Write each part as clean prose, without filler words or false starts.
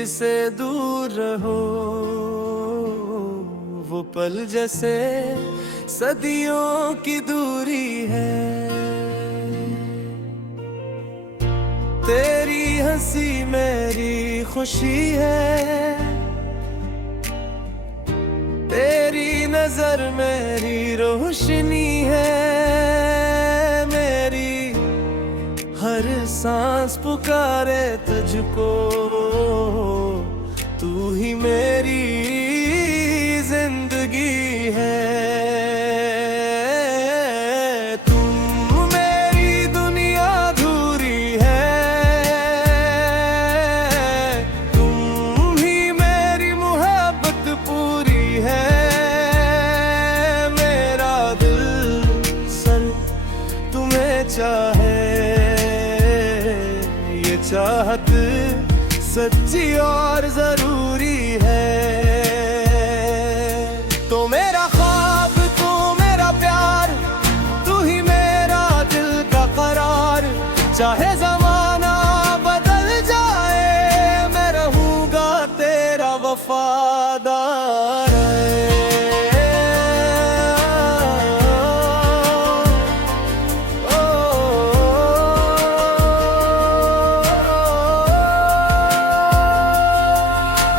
मुझसे दूर रहो, वो पल जैसे सदियों की दूरी है। तेरी हंसी मेरी खुशी है, तेरी नजर मेरी रोशनी है। मेरी हर सांस पुकारे तुझको, तू ही मेरी जिंदगी है। तुम मेरी दुनिया अधूरी है, तुम ही मेरी मोहब्बत पूरी है। मेरा दिल सन तुम्हें चाहे, ये चाहत सच्ची और जरूरी है। तो मेरा ख्वाब, तो मेरा प्यार, तू ही मेरा दिल का करार। चाहे जमाना बदल जाए, मैं रहूंगा तेरा वफादार।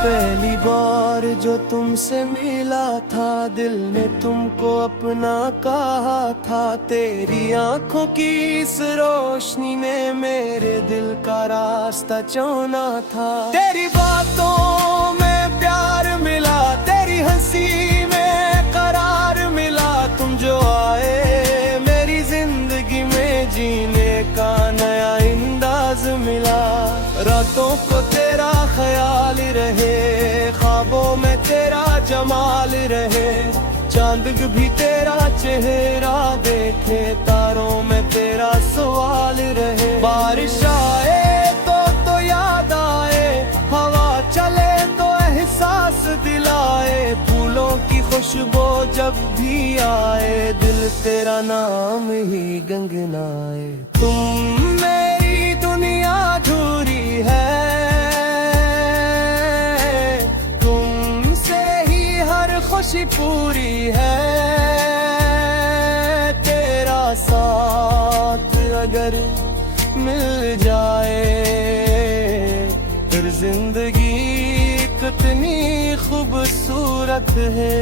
पहली बार जो तुमसे मिला था, दिल ने तुमको अपना कहा था। तेरी आंखों की इस रोशनी ने मेरे दिल का रास्ता चुना था। तेरी बातों में प्यार मिला, तेरी हंसी में करार मिला। तुम जो आए मेरी जिंदगी में, जीने का नया अंदाज मिला। रातों को तेरा ख्याल रहे, ख्वाबों में तेरा जमाल रहे। चांद भी तेरा चेहरा देखे, तारों में तेरा सवाल रहे। बारिश आए तो याद आए, हवा चले तो एहसास दिलाए। फूलों की खुशबू जब भी आए, दिल तेरा नाम ही गंगनाए। तुम मेरी दुनिया अधूरी है, तुमसे ही हर खुशी पूरी है। तेरा साथ अगर मिल जाए, फिर जिंदगी कितनी खूबसूरत है।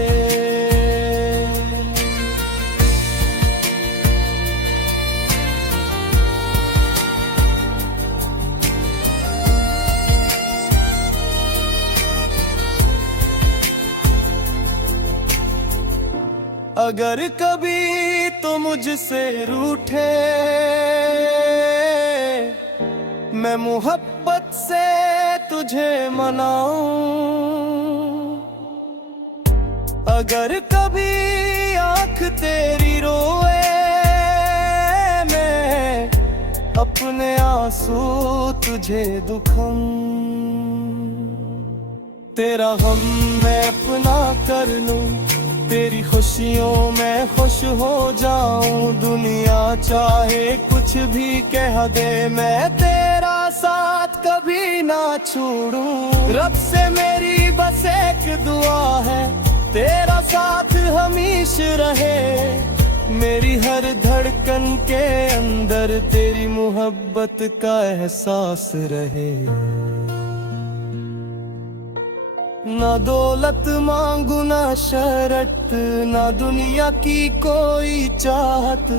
अगर कभी तो मुझसे रूठे, मैं मोहब्बत से तुझे मनाऊं। अगर कभी आँख तेरी रोए, मैं अपने आंसू तुझे दुखाऊं। तेरा गम मैं अपना कर लूं, तेरी खुशियों में खुश हो जाऊं। दुनिया चाहे कुछ भी कह दे, मैं तेरा साथ कभी ना छोड़ूं। रब से मेरी बस एक दुआ है, तेरा साथ हमेशा रहे। मेरी हर धड़कन के अंदर तेरी मोहब्बत का एहसास रहे। ना दौलत मांगू ना शरत, ना दुनिया की कोई चाहत।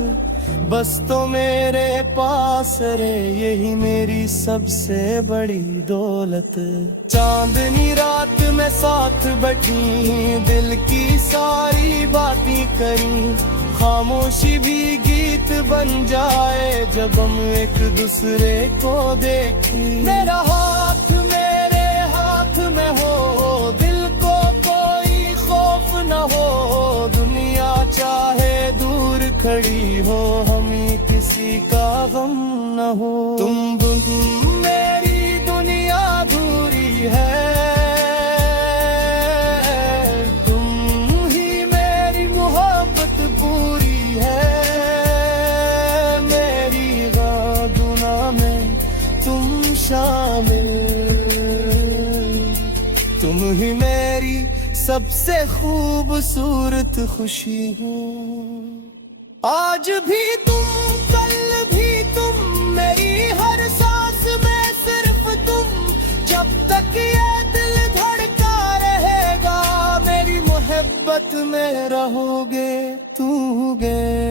बस तो मेरे पास रे, यही मेरी सबसे बड़ी दौलत। चांदनी रात में साथ बैठी, दिल की सारी बातें करी। खामोशी भी गीत बन जाए, जब हम एक दूसरे को देखें। मेरा हाथ मेरे हाथ में हो, दिल को कोई खौफ न हो। दुनिया चाहे दूर खड़ी हो, हमें किसी का गम न हो। तुम मेरी दुनिया अधूरी है, तुम ही मेरी मोहब्बत पूरी है। मेरी गुनाह में तुम शामिल ही मेरी सबसे खूबसूरत खुशी हो। आज भी तुम, कल भी तुम, मेरी हर सांस में सिर्फ तुम। जब तक ये दिल धड़का रहेगा, मेरी मोहब्बत में रहोगे तूगे।